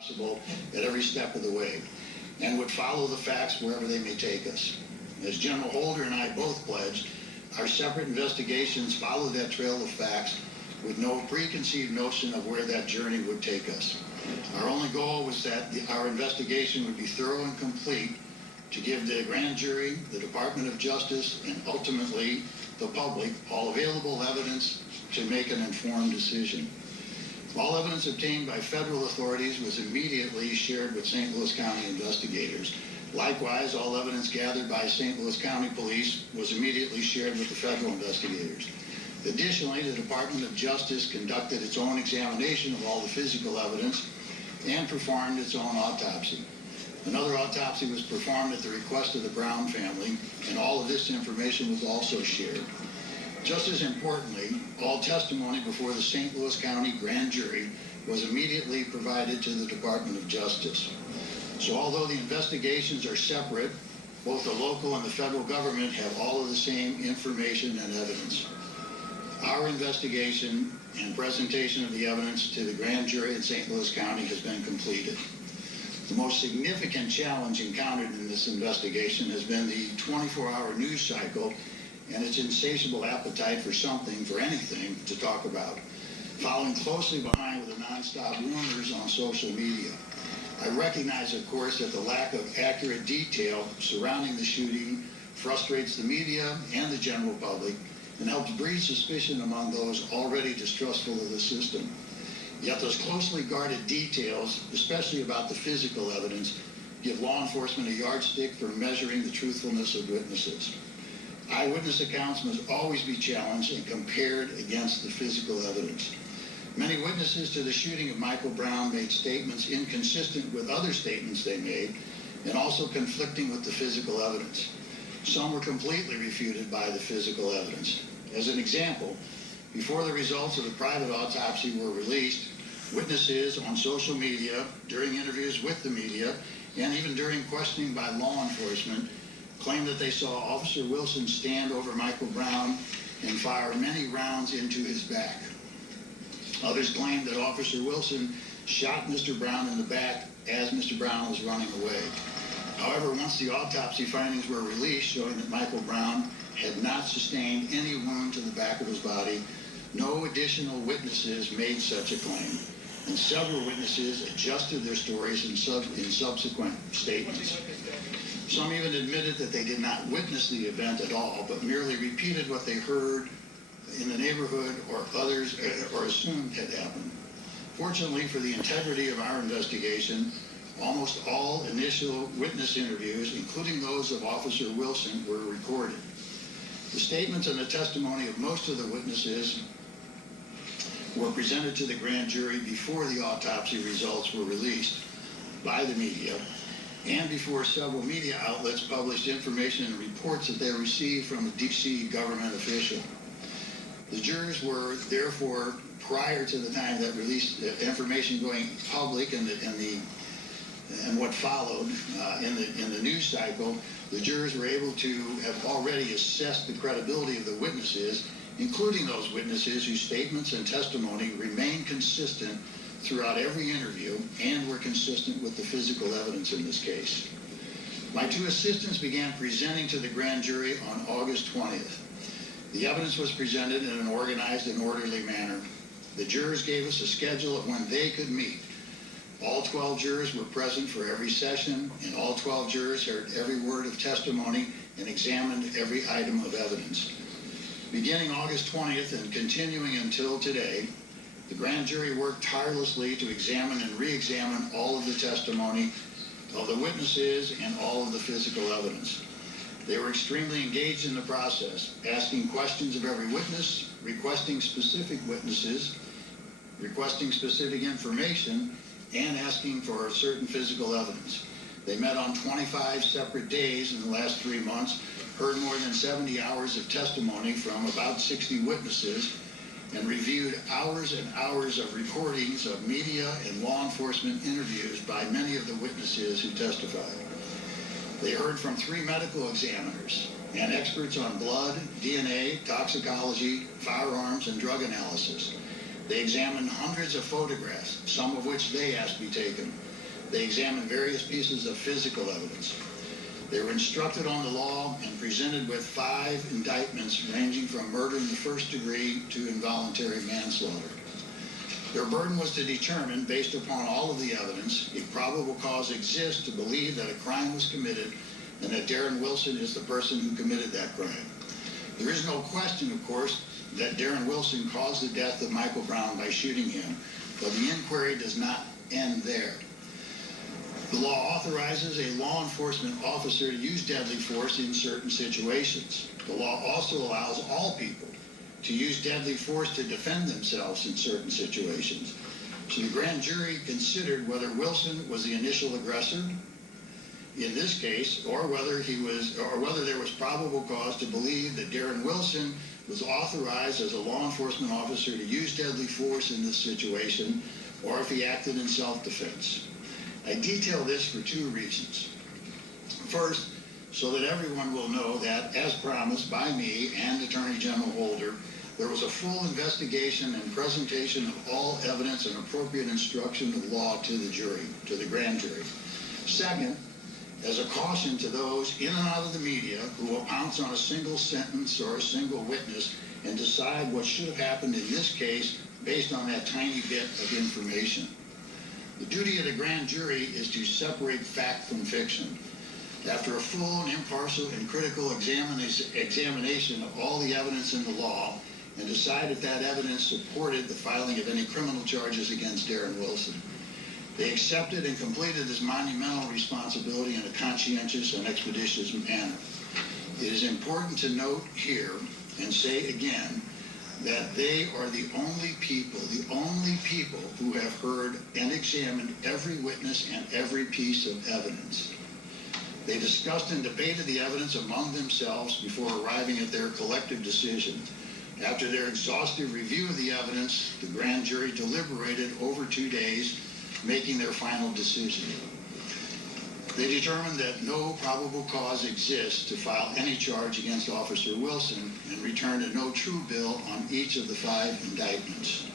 possible at every step of the way, and would follow the facts wherever they may take us. As General Holder and I both pledged, our separate investigations follow that trail of facts with no preconceived notion of where that journey would take us. Our only goal was that our investigation would be thorough and complete to give the grand jury, the Department of Justice, and ultimately the public all available evidence to make an informed decision. All evidence obtained by federal authorities was immediately shared with St. Louis County investigators. Likewise, all evidence gathered by St. Louis County Police was immediately shared with the federal investigators. Additionally, the Department of Justice conducted its own examination of all the physical evidence and performed its own autopsy. Another autopsy was performed at the request of the Brown family, and all of this information was also shared. Just as importantly, all testimony before the St. Louis County grand jury was immediately provided to the Department of Justice. So although the investigations are separate, both the local and the federal government have all of the same information and evidence. Our investigation and presentation of the evidence to the grand jury in St. Louis County has been completed. The most significant challenge encountered in this investigation has been the 24-hour news cycle and its insatiable appetite for something, for anything, to talk about, following closely behind with the nonstop rumors on social media. I recognize, of course, that the lack of accurate detail surrounding the shooting frustrates the media and the general public and helps breed suspicion among those already distrustful of the system. Yet those closely guarded details, especially about the physical evidence, give law enforcement a yardstick for measuring the truthfulness of witnesses. Eyewitness accounts must always be challenged and compared against the physical evidence. Many witnesses to the shooting of Michael Brown made statements inconsistent with other statements they made and also conflicting with the physical evidence. Some were completely refuted by the physical evidence. As an example, before the results of the private autopsy were released, witnesses on social media, during interviews with the media, and even during questioning by law enforcement, claimed that they saw Officer Wilson stand over Michael Brown and fire many rounds into his back. Others claimed that Officer Wilson shot Mr. Brown in the back as Mr. Brown was running away. However, once the autopsy findings were released showing that Michael Brown had not sustained any wound to the back of his body, no additional witnesses made such a claim, and several witnesses adjusted their stories in subsequent statements. Some even admitted that they did not witness the event at all, but merely repeated what they heard in the neighborhood or others or assumed had happened. Fortunately for the integrity of our investigation, almost all initial witness interviews, including those of Officer Wilson, were recorded. The statements and the testimony of most of the witnesses were presented to the grand jury before the autopsy results were released by the media and before several media outlets published information and reports that they received from a D.C. government official. The jurors were therefore, prior to the time that released information going public and what followed in the news cycle, the jurors were able to have already assessed the credibility of the witnesses, including those witnesses whose statements and testimony remained consistent throughout every interview and were consistent with the physical evidence in this case. My two assistants began presenting to the grand jury on August 20th. The evidence was presented in an organized and orderly manner. The jurors gave us a schedule of when they could meet. All 12 jurors were present for every session, and all 12 jurors heard every word of testimony and examined every item of evidence. Beginning August 20th and continuing until today, the grand jury worked tirelessly to examine and re-examine all of the testimony of the witnesses and all of the physical evidence. They were extremely engaged in the process, asking questions of every witness, requesting specific witnesses, requesting specific information, and asking for certain physical evidence. They met on 25 separate days in the last 3 months, heard more than 70 hours of testimony from about 60 witnesses, and reviewed hours and hours of recordings of media and law enforcement interviews by many of the witnesses who testified. They heard from 3 medical examiners and experts on blood, DNA, toxicology, firearms, and drug analysis. They examined hundreds of photographs, some of which they asked to be taken. They examined various pieces of physical evidence. They were instructed on the law and presented with 5 indictments ranging from murder in the first degree to involuntary manslaughter. Their burden was to determine, based upon all of the evidence, if probable cause exists to believe that a crime was committed and that Darren Wilson is the person who committed that crime. There is no question, of course, that Darren Wilson caused the death of Michael Brown by shooting him, but the inquiry does not end there. The law authorizes a law enforcement officer to use deadly force in certain situations. The law also allows all people to use deadly force to defend themselves in certain situations. So the grand jury considered whether Wilson was the initial aggressor in this case, or whether there was probable cause to believe that Darren Wilson was authorized as a law enforcement officer to use deadly force in this situation, or if he acted in self-defense. I detail this for 2 reasons. First, so that everyone will know that, as promised by me and Attorney General Holder, there was a full investigation and presentation of all evidence and appropriate instruction of law to the jury, to the grand jury. Second, as a caution to those in and out of the media who will pounce on a single sentence or a single witness and decide what should have happened in this case based on that tiny bit of information. The duty of the grand jury is to separate fact from fiction. After a full and impartial and critical examination of all the evidence in the law, and decide if that evidence supported the filing of any criminal charges against Darren Wilson. They accepted and completed this monumental responsibility in a conscientious and expeditious manner. It is important to note here, and say again, that they are the only people who have heard and examined every witness and every piece of evidence. They discussed and debated the evidence among themselves before arriving at their collective decision. After their exhaustive review of the evidence, the grand jury deliberated over 2 days, making their final decision. They determined that no probable cause exists to file any charge against Officer Wilson and returned a no true bill on each of the 5 indictments.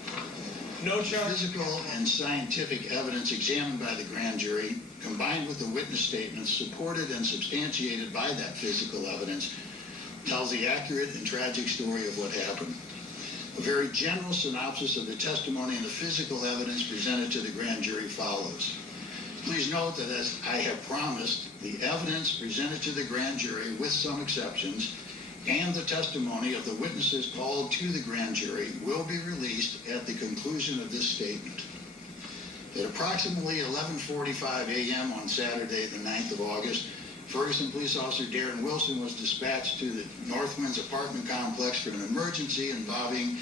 No charge. Physical and scientific evidence examined by the grand jury, combined with the witness statements supported and substantiated by that physical evidence, tells the accurate and tragic story of what happened. A very general synopsis of the testimony and the physical evidence presented to the grand jury follows. Please note that, as I have promised, the evidence presented to the grand jury, with some exceptions, and the testimony of the witnesses called to the grand jury will be released at the conclusion of this statement. At approximately 11:45 a.m. on Saturday, the 9th of August, Ferguson police officer Darren Wilson was dispatched to the Northwinds apartment complex for an emergency involving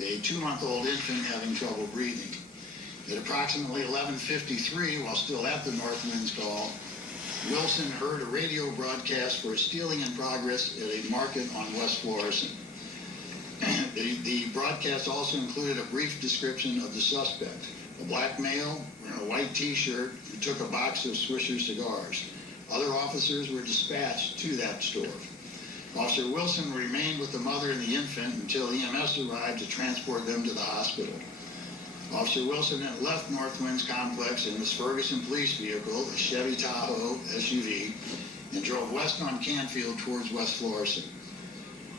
a 2-month-old infant having trouble breathing. At approximately 11:53, while still at the Northwinds call, Wilson heard a radio broadcast for a stealing in progress at a market on West Florissant. The broadcast also included a brief description of the suspect, a black male wearing a white t-shirt who took a box of Swisher cigars. Other officers were dispatched to that store. Officer Wilson remained with the mother and the infant until EMS arrived to transport them to the hospital. Officer Wilson then left Northwinds complex in his Ferguson police vehicle, a Chevy Tahoe SUV, and drove west on Canfield towards West Florissant.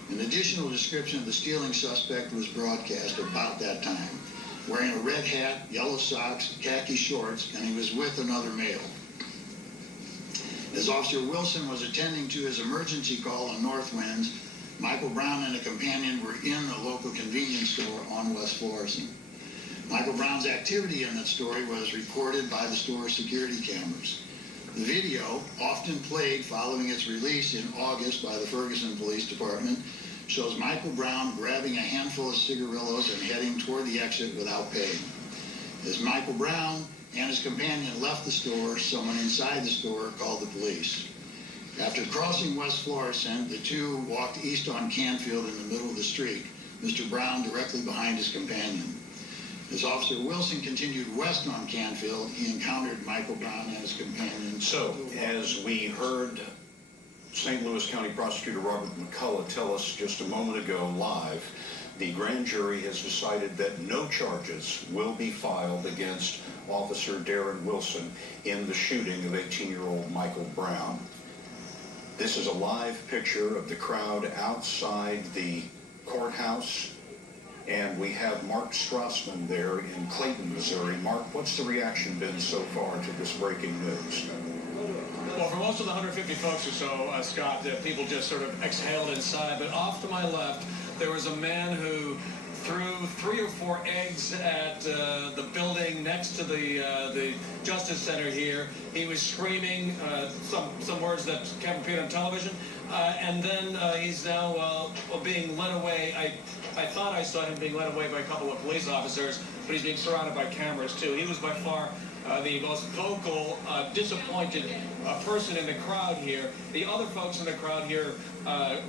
An additional description of the stealing suspect was broadcast about that time, wearing a red hat, yellow socks, khaki shorts, and he was with another male. As Officer Wilson was attending to his emergency call on Northwinds, Michael Brown and a companion were in a local convenience store on West Florissant. Michael Brown's activity in that story was recorded by the store's security cameras. The video, often played following its release in August by the Ferguson Police Department, shows Michael Brown grabbing a handful of cigarillos and heading toward the exit without paying. As Michael Brown and his companion left the store, someone inside the store called the police. After crossing West Florissant, the two walked east on Canfield in the middle of the street, Mr. Brown directly behind his companion. As Officer Wilson continued west on Canfield, he encountered Michael Brown and his companion. So, as we heard St. Louis County Prosecutor Robert McCullough tell us just a moment ago live, the grand jury has decided that no charges will be filed against Officer Darren Wilson in the shooting of 18-year-old Michael Brown. This is a live picture of the crowd outside the courthouse, and we have Mark Strassman there in Clayton, Missouri. Mark, what's the reaction been so far to this breaking news? Well, for most of the 150 folks or so, Scott, people just sort of exhaled inside. But off to my left, there was a man who threw 3 or 4 eggs at the building next to the Justice Center here. He was screaming some words that can't repeat on television. And then he's now being led away. I thought I saw him being led away by a couple of police officers, but he's being surrounded by cameras, too. He was by far the most vocal, disappointed person in the crowd here. The other folks in the crowd here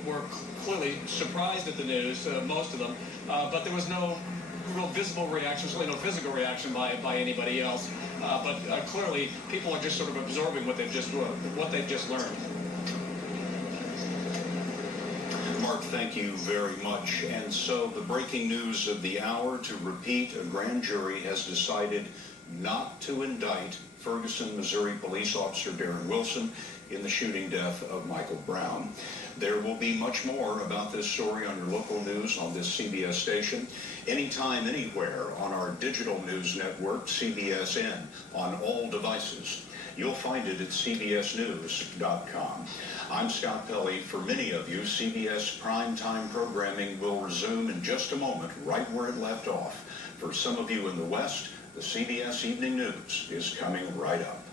were clearly surprised at the news, most of them, but there was no real visible reaction, certainly no physical reaction by anybody else. But clearly, people are just sort of absorbing what they've just learned. Mark, thank you very much. And so the breaking news of the hour, to repeat, a grand jury has decided not to indict Ferguson, Missouri police officer Darren Wilson in the shooting death of Michael Brown. There will be much more about this story on your local news on this CBS station, anytime, anywhere on our digital news network, CBSN, on all devices. You'll find it at cbsnews.com. I'm Scott Pelley. For many of you, CBS primetime programming will resume in just a moment, right where it left off. For some of you in the West, the CBS Evening News is coming right up.